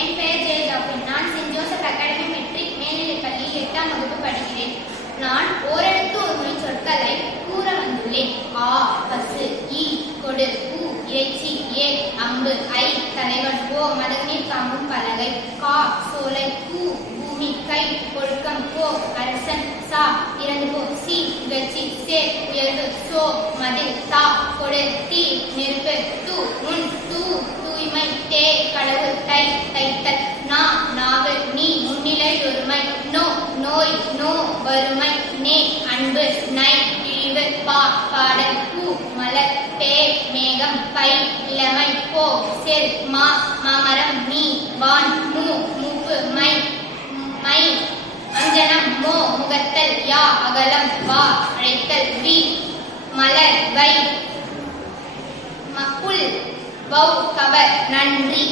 என் பெயர் ஜெயஜாபின் நான் send Joseph academy matric மேல்நிலைப் பள்ளியில் எட்டாம் வகுப்பு படிக்கிறேன். நான் ஓரெழுத்து ஒருமை சொற்களை கூற வந்துள்ளேன். ஆ பசு ஈ கொடு ஊ இறைச்சி ஏ அம்பு ஐ தலைவன் ஓ மதகுநீர் தாங்கும் பலகை கா சோலை கூ பூமி கை ஒழுக்கம் கோ அரசன் சா இறந்து போ சி இகழ்ச்சி சே உயர்வு சோ மதில் தா கொடு தீ நெருப்பு து உன் தூ தூய்மை தே கடவுள் தை தைத்தல் நா நாவல் நீ முன்னிலை ஒருமை நோ நோய் நோ வறுமை நே அன்பு நை இழிவு பா பாடல் பூ மலர் பே மேகம் பை இளமை போ செல் மா மாமரம் மீ வான் மூ மூப்பு மை மை அஞ்சனம் மோ முகத்தல் யா அகலம் வா அழைத்தல் வி மலர் வை மக்குள் வௌ கவர் நன்றி.